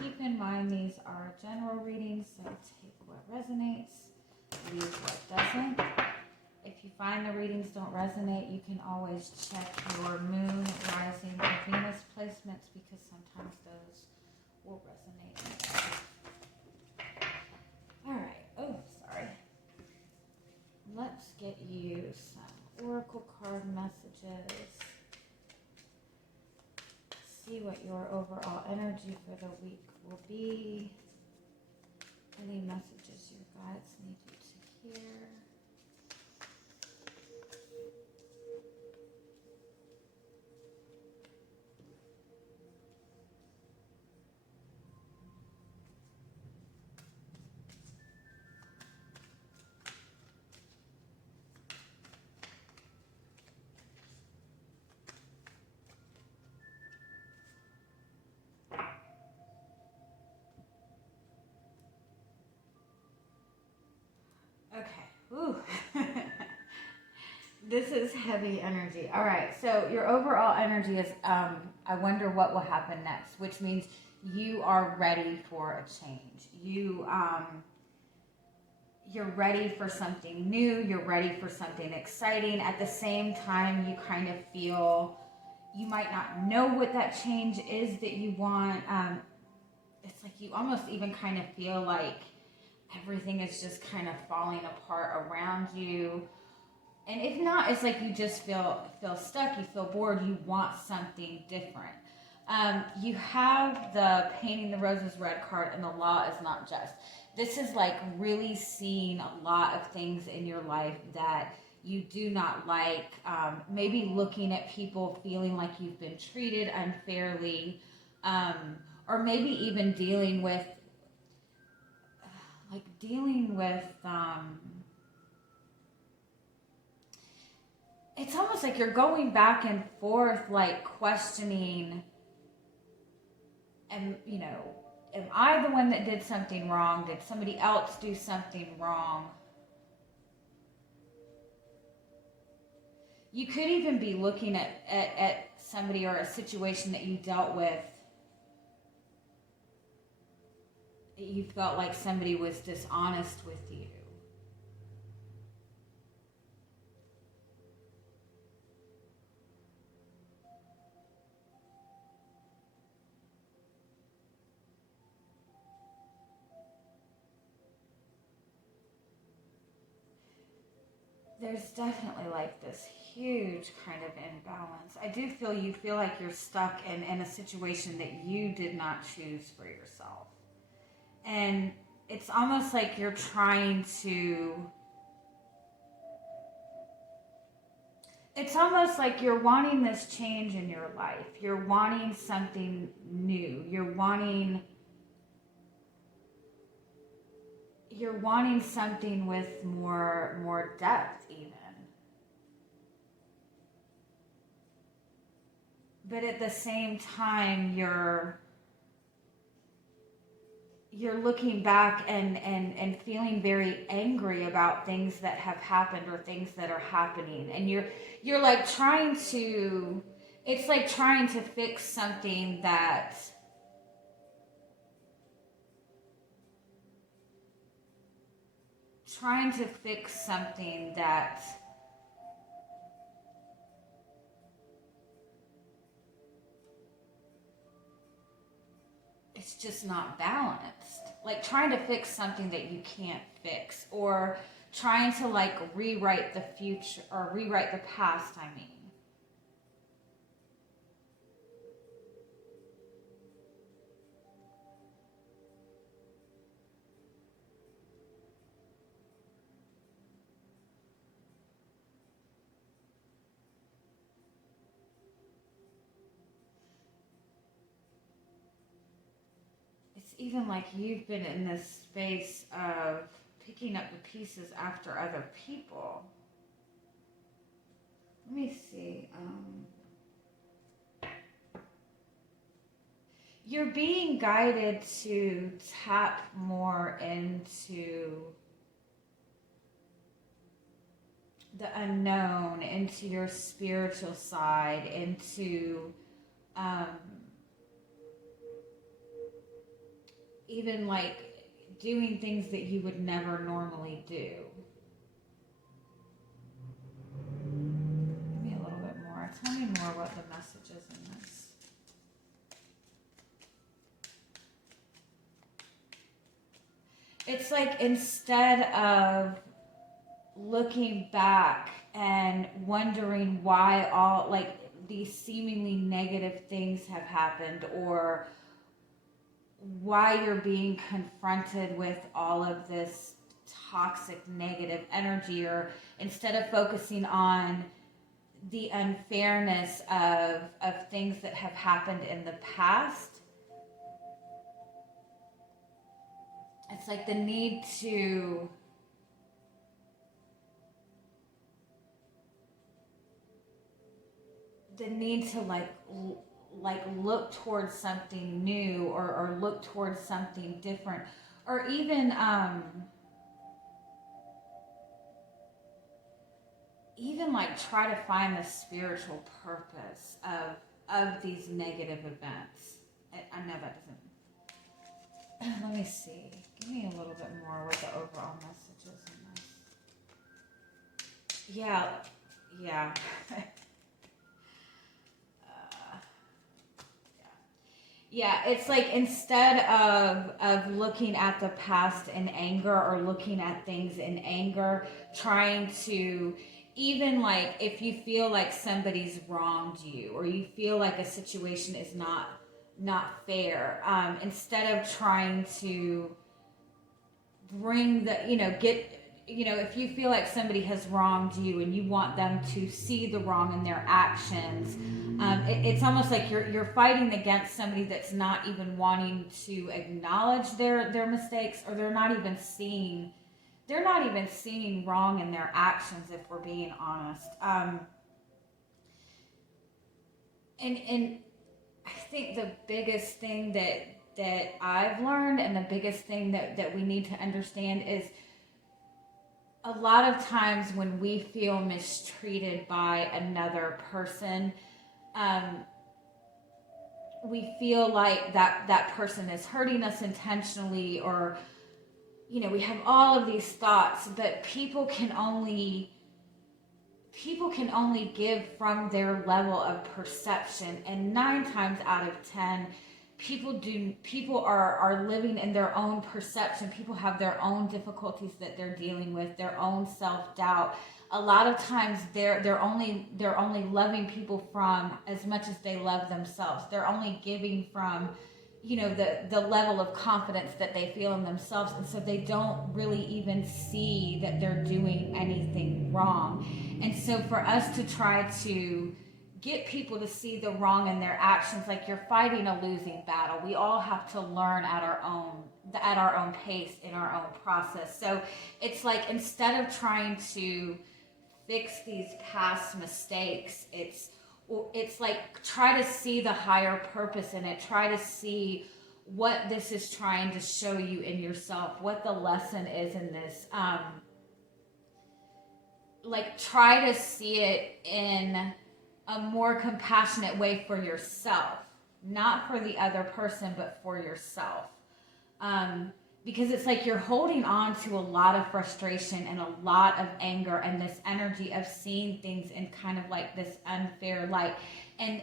Keep in mind these are general readings, so take what resonates, leave what doesn't. If you find the readings don't resonate, you can always check your moon, rising, or Venus placements because sometimes those will resonate. Alright, oh, sorry. Let's get you some oracle card messages. See what your overall energy for the week will be. Any messages your guides need you to hear. Okay. Ooh. This is heavy energy. All right. So your overall energy is, I wonder what will happen next, which means you are ready for a change. You're ready for something new. You're ready for something exciting. At the same time, you kind of feel you might not know what that change is that you want. It's like you almost even kind of feel like everything is just kind of falling apart around you. And if not, it's like you just feel stuck, you feel bored, you want something different. You have the painting the roses red card, and the law is not just. This is like really seeing a lot of things in your life that you do not like. Maybe looking at people feeling like you've been treated unfairly, or maybe even dealing with it's almost like you're going back and forth, like questioning, am I the one that did something wrong? Did somebody else do something wrong? You could even be looking at somebody or a situation that you dealt with. You felt like somebody was dishonest with you. There's definitely like this huge kind of imbalance. I do feel you feel like you're stuck in a situation that you did not choose for yourself. And it's almost like you're trying to... It's almost like you're wanting this change in your life. You're wanting something new. You're wanting something with more depth even. But at the same time, you're looking back and feeling very angry about things that have happened or things that are happening. And you're like trying to, it's like trying to fix something that it's just not balanced. Like trying to fix something that you can't fix, or trying to like rewrite the future or rewrite the past, I mean. Even like you've been in this space of picking up the pieces after other people. Let me see. You're being guided to tap more into the unknown, into your spiritual side, into even like doing things that you would never normally do. Give me a little bit more. Tell me more what the message is in this. It's like instead of looking back and wondering why all like these seemingly negative things have happened, or why you're being confronted with all of this toxic negative energy, or instead of focusing on the unfairness of things that have happened in the past, it's like the need to like look towards something new, or look towards something different, or even like try to find the spiritual purpose of these negative events. I know that doesn't. Let me see. Give me a little bit more what the overall message is in this. Yeah. Yeah, it's like instead of looking at the past in anger, or looking at things in anger, trying to, even like if you feel like somebody's wronged you, or you feel like a situation is not fair, instead of trying to bring the, if you feel like somebody has wronged you and you want them to see the wrong in their actions, it's almost like you're fighting against somebody that's not even wanting to acknowledge their mistakes, or they're not even seeing wrong in their actions, if we're being honest. And I think the biggest thing that I've learned, and the biggest thing that we need to understand, is a lot of times when we feel mistreated by another person, we feel like that person is hurting us intentionally, or we have all of these thoughts, but people can only give from their level of perception, and 9 times out of 10 people are living in their own perception. People have their own difficulties that they're dealing with, their own self-doubt. A lot of times they're only loving people from as much as they love themselves. They're only giving from the level of confidence that they feel in themselves, and so they don't really even see that they're doing anything wrong. And so for us to try to get people to see the wrong in their actions, like you're fighting a losing battle. We all have to learn at our own pace, in our own process. So it's like, instead of trying to fix these past mistakes, it's like, try to see the higher purpose in it. Try to see what this is trying to show you in yourself, what the lesson is in this. Like, try to see it in a more compassionate way for yourself, not for the other person, but for yourself. Because it's like you're holding on to a lot of frustration and a lot of anger, and this energy of seeing things in kind of like this unfair light, and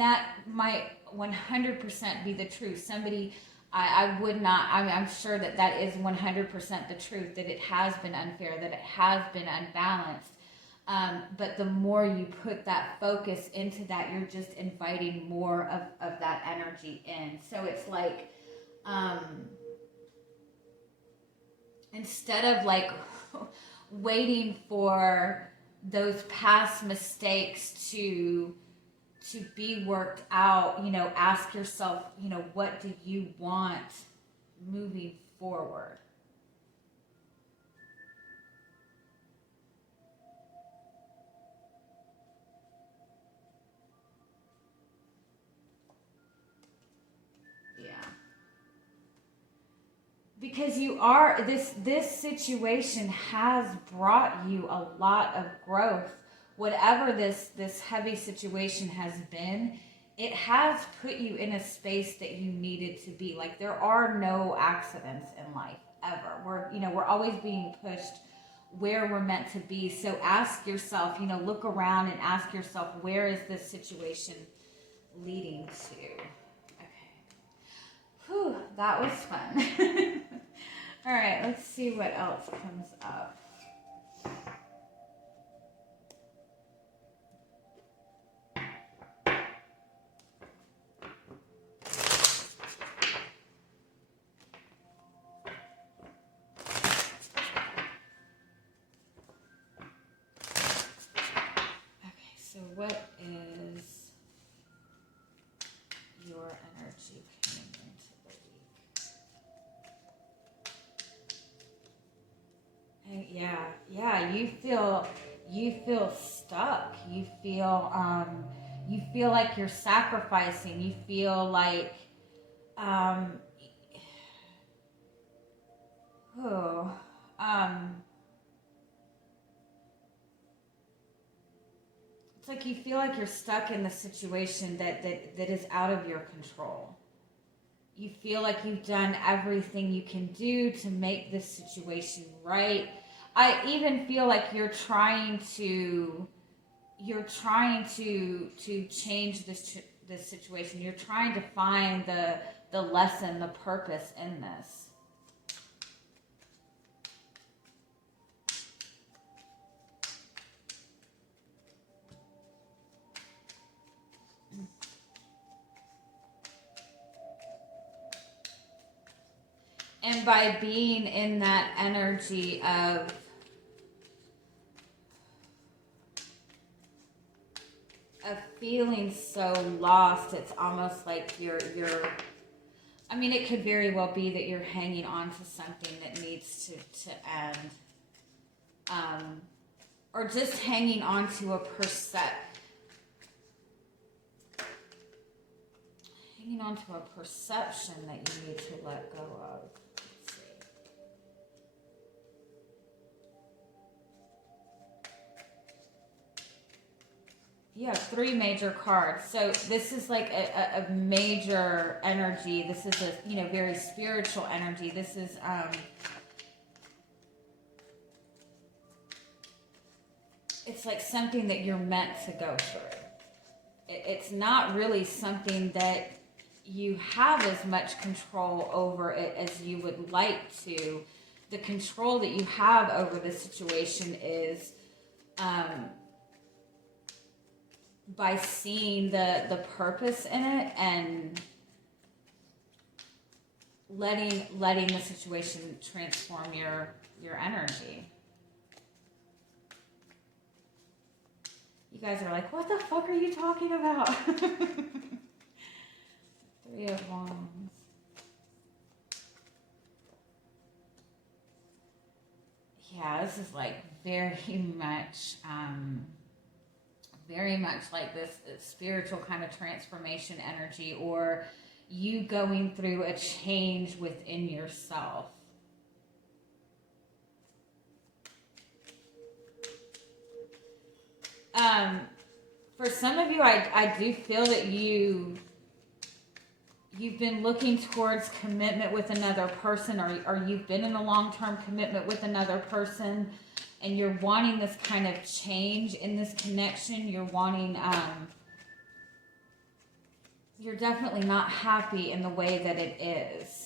that might 100% be the truth. Somebody, I'm sure that is 100% the truth, that it has been unfair, that it has been unbalanced. But the more you put that focus into that, you're just inviting more of that energy in. So it's like, instead of like waiting for those past mistakes to be worked out, ask yourself, what do you want moving forward? Because this situation has brought you a lot of growth. Whatever this heavy situation has been, it has put you in a space that you needed to be. Like, there are no accidents in life ever. We're always being pushed where we're meant to be. So ask yourself, look around and ask yourself, where is this situation leading to? Okay. Whew, that was fun. All right, let's see what else comes up. So what is your energy coming into the week? And yeah, you feel stuck. You feel like you're sacrificing. You feel like it's like you feel like you're stuck in the situation that is out of your control. You feel like you've done everything you can do to make this situation right. I even feel like you're trying to change this situation. You're trying to find the lesson, the purpose in this. And by being in that energy of feeling so lost, it's almost like you're I mean, it could very well be that you're hanging on to something that needs to end. Or just hanging on to a perception that you need to let go of. Let's see. You have 3 major cards. So this is like a major energy. This is a very spiritual energy. This is it's like something that you're meant to go through. It's not really something that you have as much control over it as you would like to. The control that you have over the situation is by seeing the purpose in it and letting the situation transform your energy. You guys are like, what the fuck are you talking about? 3 of Wands. Yeah, this is like very much like this spiritual kind of transformation energy, or you going through a change within yourself. For some of you, I do feel that you've been looking towards commitment with another person, or you've been in a long-term commitment with another person, and you're wanting this kind of change in this connection. You're wanting, you're definitely not happy in the way that it is.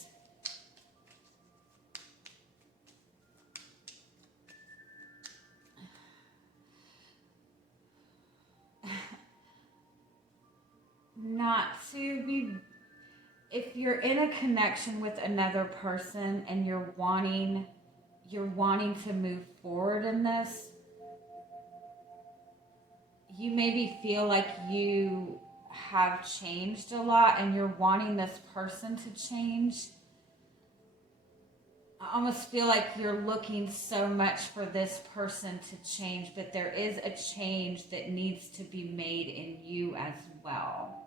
Not to be, if you're in a connection with another person and you're wanting to move forward in this, you maybe feel like you have changed a lot and you're wanting this person to change. I almost feel like you're looking so much for this person to change, but there is a change that needs to be made in you as well.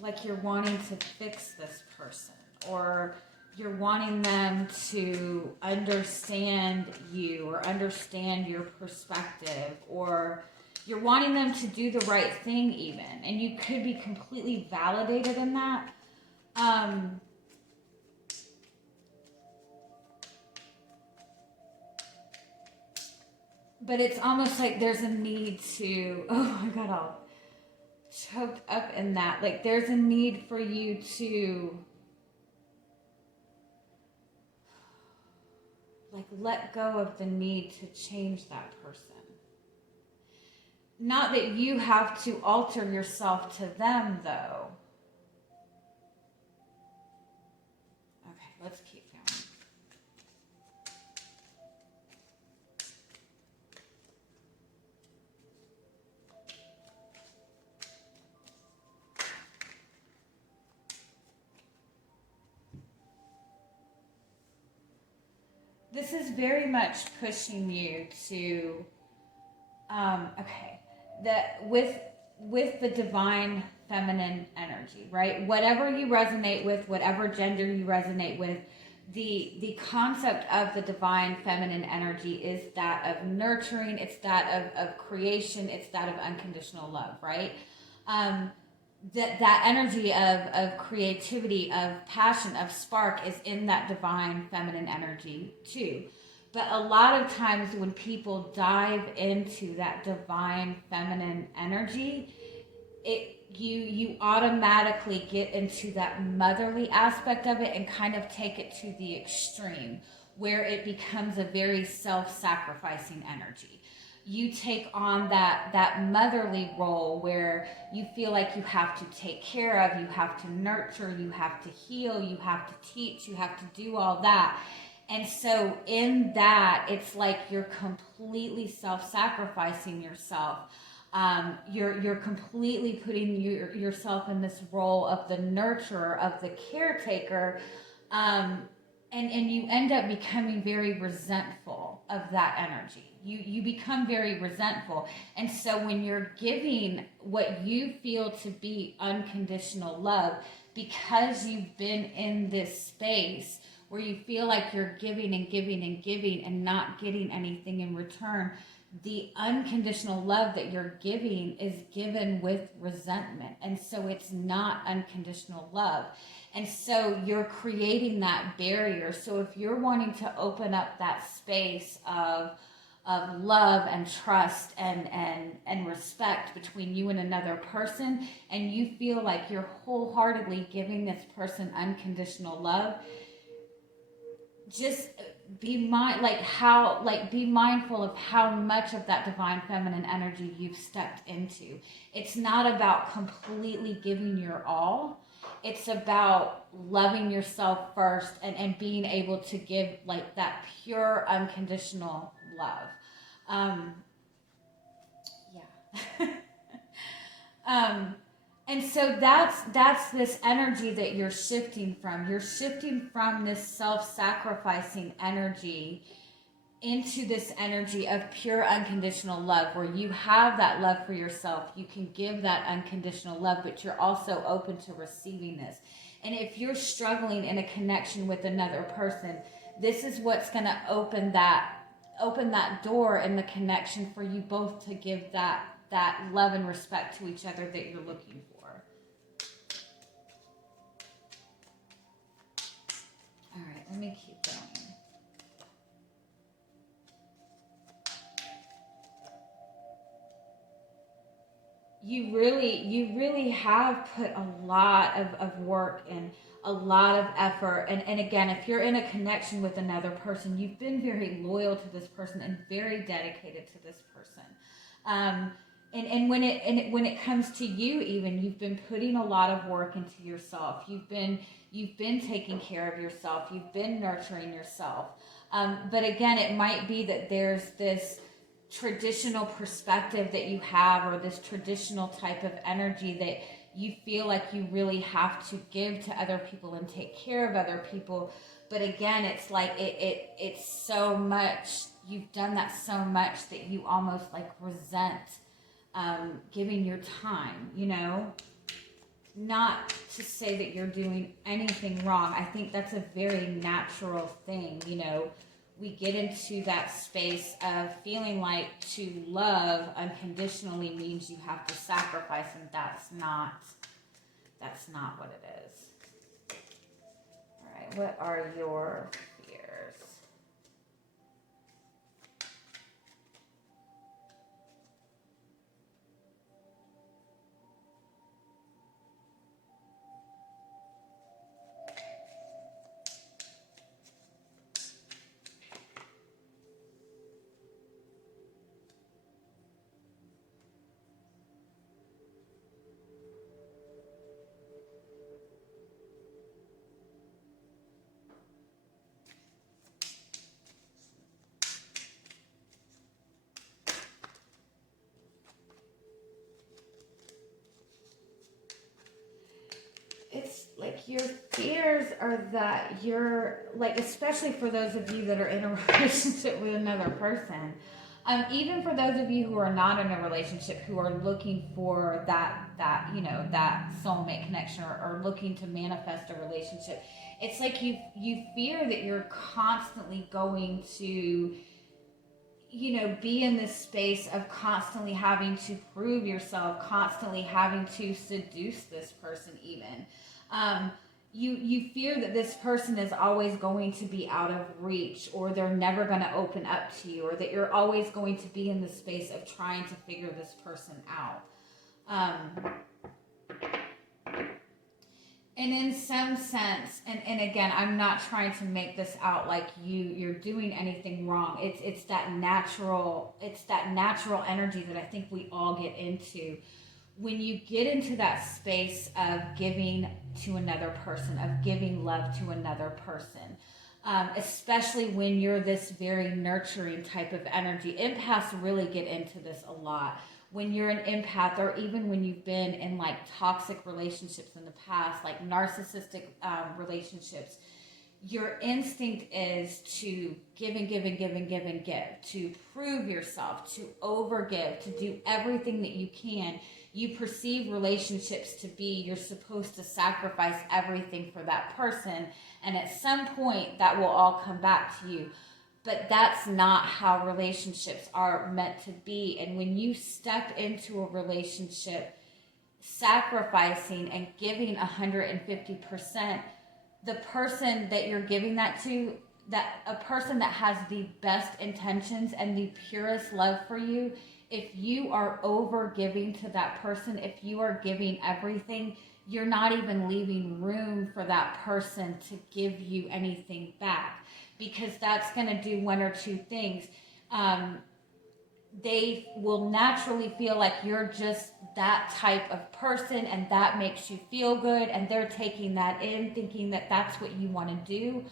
Like you're wanting to fix this person or you're wanting them to understand you or understand your perspective, or you're wanting them to do the right thing even, and you could be completely validated in that. But it's almost like there's a need to, oh, I got all choked up in that. Like there's a need for you to like let go of the need to change that person. Not that you have to alter yourself to them though. Okay, let's keep going. This is very much pushing you to, okay, that with the divine feminine energy, right? Whatever you resonate with, whatever gender you resonate with, the concept of the divine feminine energy is that of nurturing, it's that of creation, it's that of unconditional love, right? That energy of creativity, of passion, of spark is in that divine feminine energy too. But a lot of times when people dive into that divine feminine energy, you automatically get into that motherly aspect of it and kind of take it to the extreme where it becomes a very self-sacrificing energy. You take on that motherly role where you feel like you have to take care of, you have to nurture, you have to heal, you have to teach, you have to do all that. And so in that, it's like you're completely self-sacrificing yourself. You're completely putting yourself in this role of the nurturer, of the caretaker, and you end up becoming very resentful of that energy. You become very resentful. And so when you're giving what you feel to be unconditional love, because you've been in this space where you feel like you're giving and giving and giving and not getting anything in return, the unconditional love that you're giving is given with resentment. And so it's not unconditional love. And so you're creating that barrier. So if you're wanting to open up that space of love and trust and respect between you and another person, and you feel like you're wholeheartedly giving this person unconditional love, just be mindful of how much of that divine feminine energy you've stepped into. It's not about completely giving your all. It's about loving yourself first and being able to give like that pure unconditional love. And so that's this energy that you're shifting from. You're shifting from this self-sacrificing energy into this energy of pure unconditional love, where you have that love for yourself. You can give that unconditional love, but you're also open to receiving this. And if you're struggling in a connection with another person, this is what's going to open that door in the connection for you both to give that love and respect to each other that you're looking for. All right, let me keep going. You really have put a lot of work and a lot of effort. And again, if you're in a connection with another person, you've been very loyal to this person and very dedicated to this person. And when it comes to you, even, you've been putting a lot of work into yourself. You've been taking care of yourself. You've been nurturing yourself. But again, it might be that there's this traditional perspective that you have, or this traditional type of energy that you feel like you really have to give to other people and take care of other people. But again, it's like it's so much, you've done that so much that you almost like resent giving your time, you know? not to say that you're doing anything wrong. I think that's a very natural thing. You know, we get into that space of feeling like to love unconditionally means you have to sacrifice, and that's not what it is. All right, what are your fears? It's like your fears are that you're, like, especially for those of you that are in a relationship with another person, even for those of you who are not in a relationship, who are looking for that you know, that soulmate connection, or looking to manifest a relationship, it's like you fear that you're constantly going to, you know, be in this space of constantly having to prove yourself, constantly having to seduce this person even. You fear that this person is always going to be out of reach, or they're never going to open up to you, or that you're always going to be in the space of trying to figure this person out. And in some sense, and again, I'm not trying to make this out like you're doing anything wrong. It's that natural energy that I think we all get into. When you get into that space of giving to another person, of giving love to another person, especially when you're this very nurturing type of energy. Empaths really get into this a lot. When you're an empath, or even when you've been in like toxic relationships in the past, like narcissistic relationships, your instinct is to give and give and give and give and give, to prove yourself, to overgive, to do everything that you can. You perceive relationships to be, you're supposed to sacrifice everything for that person, and at some point that will all come back to you. But that's not how relationships are meant to be. And when you step into a relationship sacrificing and giving 150%, the person that you're giving that to, that a person that has the best intentions and the purest love for you, if you are over giving to that person, if you are giving everything, you're not even leaving room for that person to give you anything back, because that's going to do one or two things. They will naturally feel like you're just that type of person, and that makes you feel good, and they're taking that in, thinking that that's what you want to do.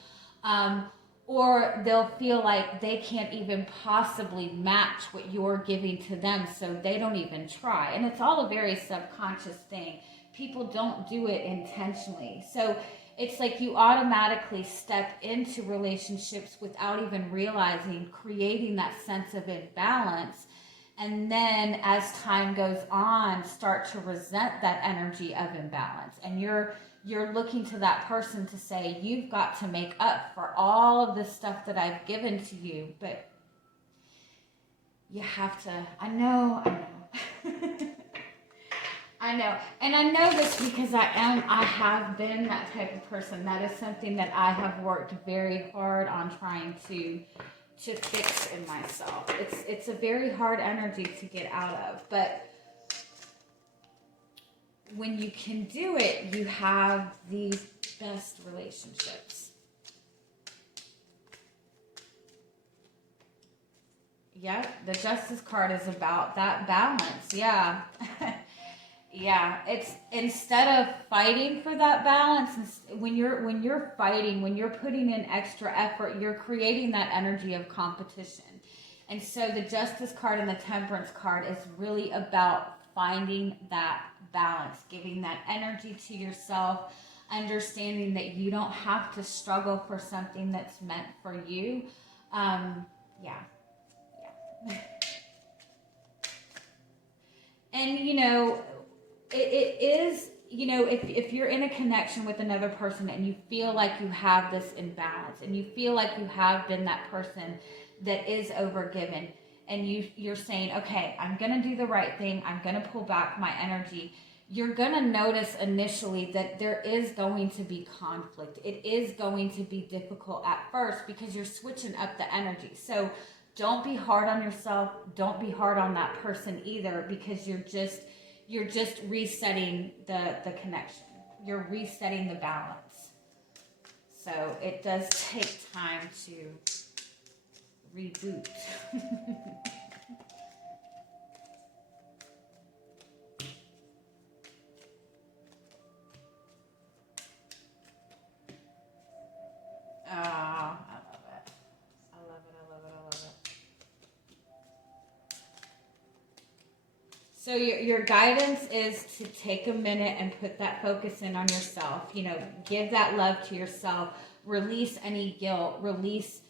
Or they'll feel like they can't even possibly match what you're giving to them, so they don't even try. And it's all a very subconscious thing. People don't do it intentionally. So it's like you automatically step into relationships without even realizing, creating that sense of imbalance. And then as time goes on, start to resent that energy of imbalance. And you're looking to that person to say, you've got to make up for all of this stuff that I've given to you. But you have to, I know. I know. And I know this because I have been that type of person. That is something that I have worked very hard on trying to fix in myself. It's a very hard energy to get out of. But when you can do it, you have the best relationships. Yep, the Justice card is about that balance. Yeah. Yeah, it's instead of fighting for that balance, when you're fighting, when you're putting in extra effort, you're creating that energy of competition. And so the Justice card and the Temperance card is really about finding that balance, giving that energy to yourself, understanding that you don't have to struggle for something that's meant for you. Yeah. And you know, it is you know, if you're in a connection with another person and you feel like you have this imbalance and you feel like you have been that person that is overgiven, and you're saying, okay, I'm going to do the right thing, I'm going to pull back my energy, you're going to notice initially that there is going to be conflict. It is going to be difficult at first because you're switching up the energy. So don't be hard on yourself. Don't be hard on that person either, because you're just resetting the connection. You're resetting the balance. So it does take time to reboot. Oh, I love it. I love it, I love it, I love it. So your guidance is to take a minute and put that focus in on yourself. You know, give that love to yourself. Release any guilt. Release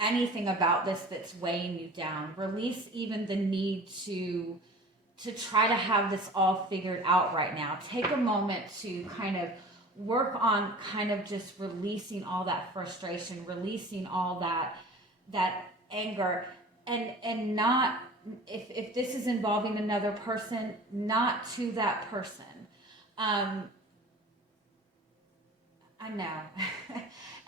anything about this that's weighing you down. Release even the need to try to have this all figured out right now. Take a moment to kind of work on kind of just releasing all that frustration, releasing all that anger, and not, if this is involving another person, not to that person. I know.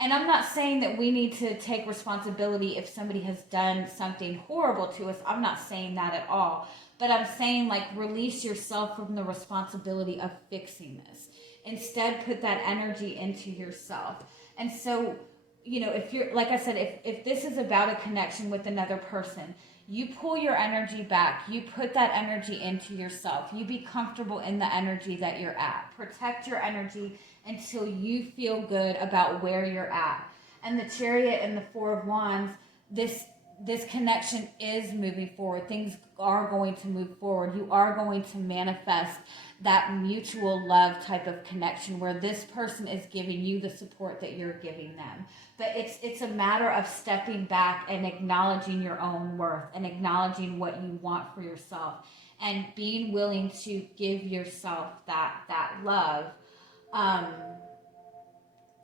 And I'm not saying that we need to take responsibility if somebody has done something horrible to us. I'm not saying that at all. But I'm saying, like, release yourself from the responsibility of fixing this. Instead, put that energy into yourself. And so, you know, if you're, like I said, if this is about a connection with another person, you pull your energy back. You put that energy into yourself. You be comfortable in the energy that you're at. Protect your energy until you feel good about where you're at. And the Chariot and the Four of Wands, this connection is moving forward. Things are going to move forward. You are going to manifest that mutual love type of connection where this person is giving you the support that you're giving them. But it's a matter of stepping back and acknowledging your own worth and acknowledging what you want for yourself and being willing to give yourself that love.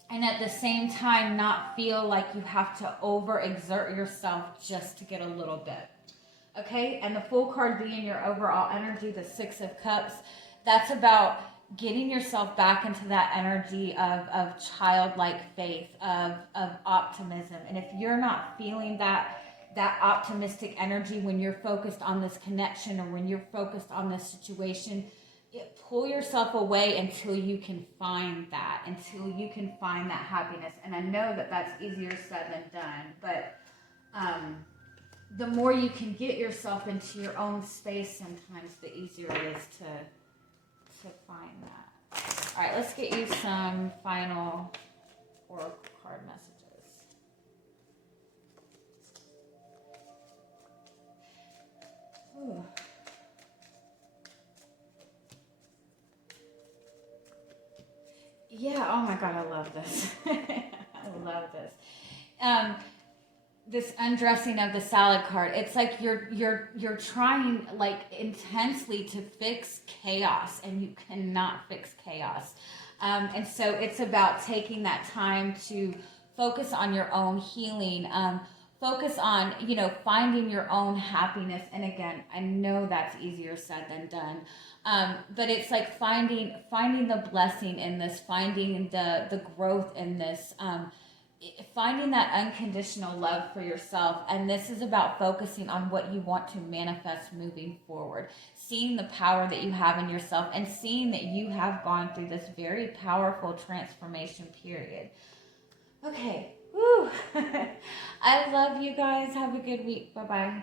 And at the same time, not feel like you have to overexert yourself just to get a little bit. Okay? And the Fool card being your overall energy, the Six of Cups, that's about getting yourself back into that energy of childlike faith, of optimism. And if you're not feeling that optimistic energy when you're focused on this connection or when you're focused on this situation, pull yourself away until you can find that, happiness. And I know that that's easier said than done, but the more you can get yourself into your own space, sometimes the easier it is to find that. All right, let's get you some final oracle card messages. Ooh. Yeah, oh my God, I love this. I love this. This undressing of the salad card, it's like you're trying like intensely to fix chaos, and you cannot fix chaos. And so it's about taking that time to focus on your own healing, focus on, you know, finding your own happiness. And again, I know that's easier said than done. But it's like finding the blessing in this, finding the growth in this, finding that unconditional love for yourself. And this is about focusing on what you want to manifest moving forward, seeing the power that you have in yourself, and seeing that you have gone through this very powerful transformation period. Okay. Woo. I love you guys. Have a good week. Bye-bye.